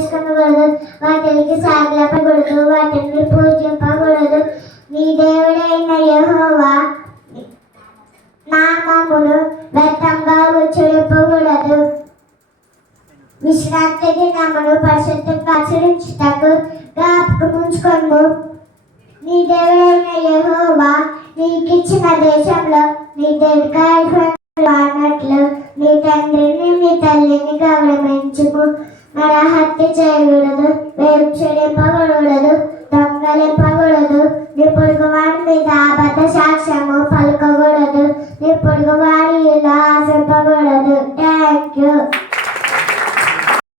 చేసుకొనకూడదు, వాటికి సాగిలపకూడదు, వాటిని పూజింపకూడదు. నీ దేవుడైన యెహోవా నామమును వ్యర్థంగా ఉచ్చరింపకూడదు. విశ్రాంతి దినమును పరిశుద్ధంగా ఆచరించుటకు జ్ఞాపకం ఉంచుకొనుము. నీ దేవుడైన యెహోవా నీకిచ్చిన దేశంలో నీ దీర్ఘాయుష్మాన్నట్లు నీ తండ్రిని నీ తల్లిని గౌరవించుము. నరహత్య చేయకూడదు, వేరు చెడింపకూడదు, దొంగలింపకూడదు, నీ పొరుగువాడి మీద అబద్ధ సాక్ష్యము పలుకకూడదు, నీ పొరుగువాడి ఇలా ఆశింపకూడదు. Thank you.